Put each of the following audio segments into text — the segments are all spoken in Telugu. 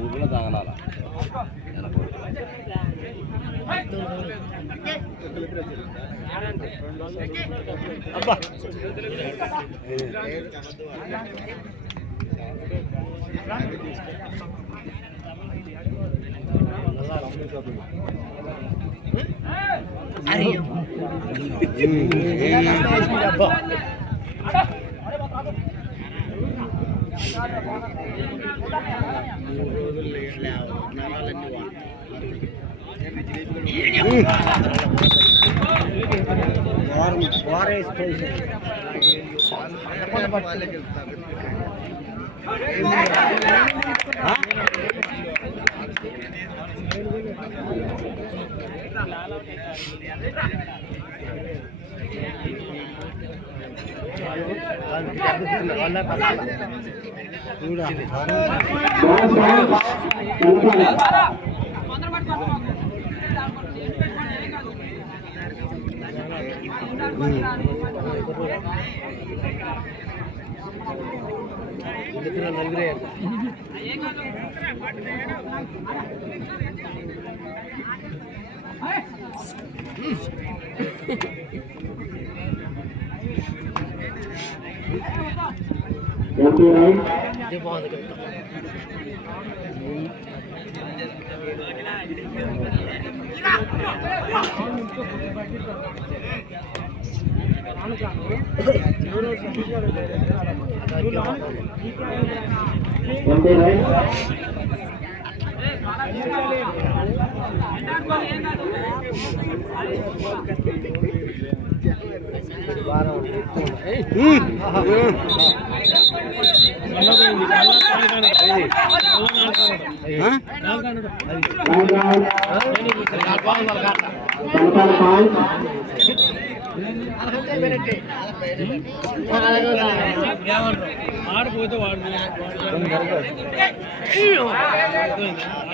ఊళ్ళో తగలాల అబ్బా ఆడిపోతే వాడు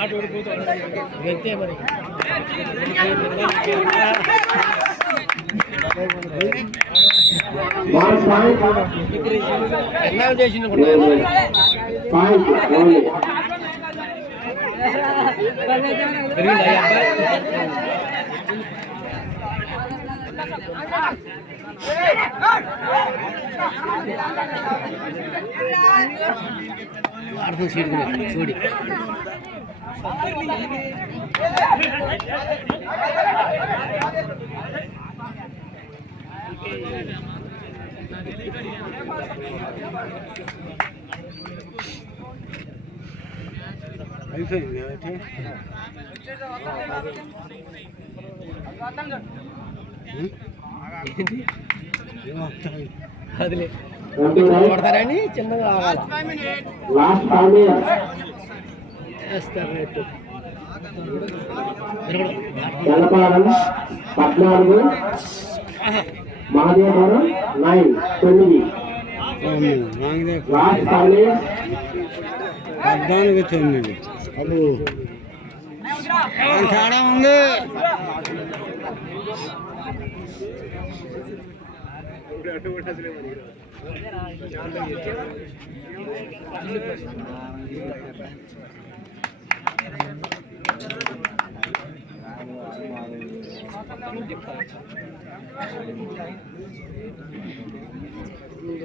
ఆట ఓడిపోతే వ్యక్తే మరి ఎలా చేసిన అర్థం సీడ్ చూడి అయిపోయింది అదిలే పడతారని చిన్నగా వేస్తారు రేటు 14 మహాదేవపురం 9 లాస్ట్ కాలేజ్ 14 అబ్బో తేడా ఉంది.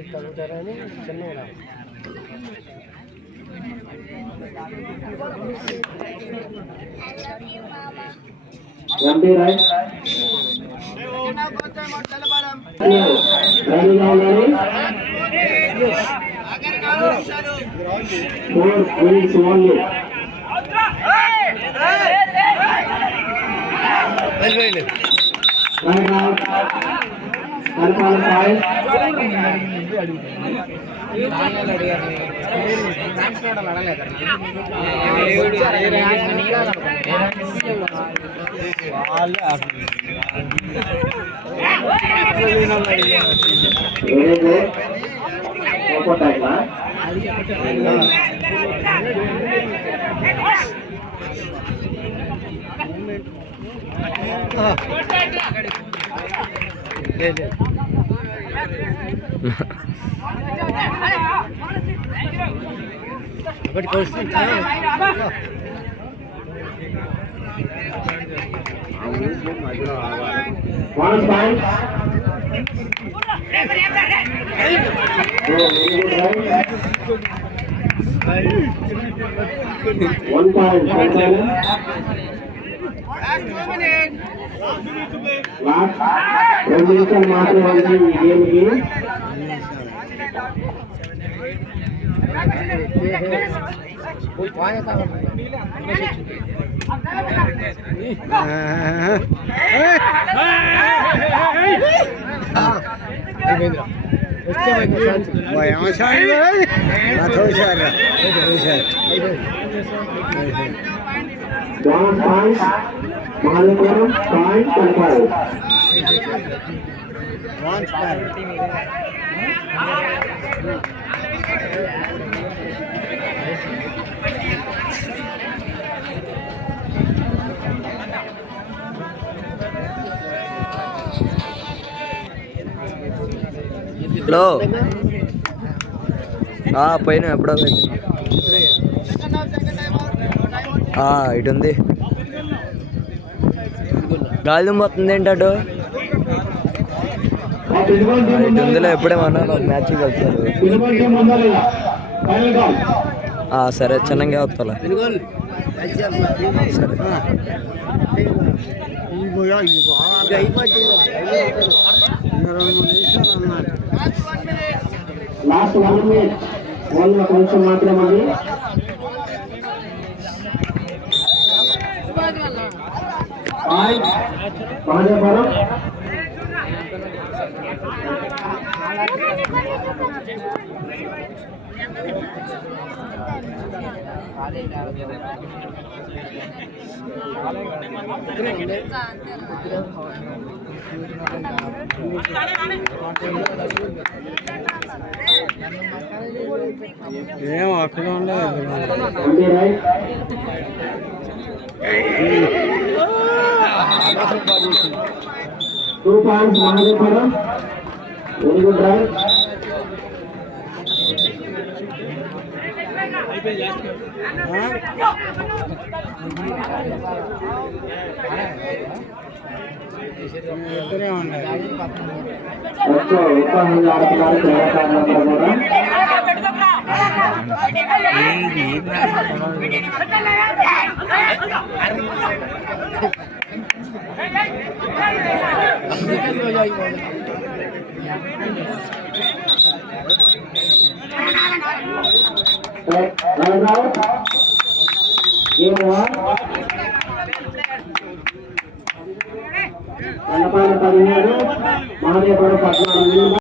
చదువుతారని చిన్న ఎంపీ రైట్ ఒకటి వస్తుంది One point. One point. Last 2 నిమిషాలు మాత్రమే ఉంది ఈ గేమ్కి. Bonus point. Malappuram point confirmed. Hello పోయినా ఎప్పుడో ఇటు ఉంది గాలి దుమ్మొస్తుంది ఏంటో ఇటు ఉందిలో ఎప్పుడేమన్నా మ్యాచ్ వెళ్తారు సరే చిన్నగా వస్తా సరే Last 1 minute. One నిమిషం మాత్రమే ఉంది. Point. Malappuram. ఏం అక్కడ ఉండదు right. 2 points Malappuram. Very good right. ఉత్సాహంగా ఆడుతున్నారు క్రీడాకారులందరూ కూడా. Run out. Game 1. Malappuram 17, Malappuram 14.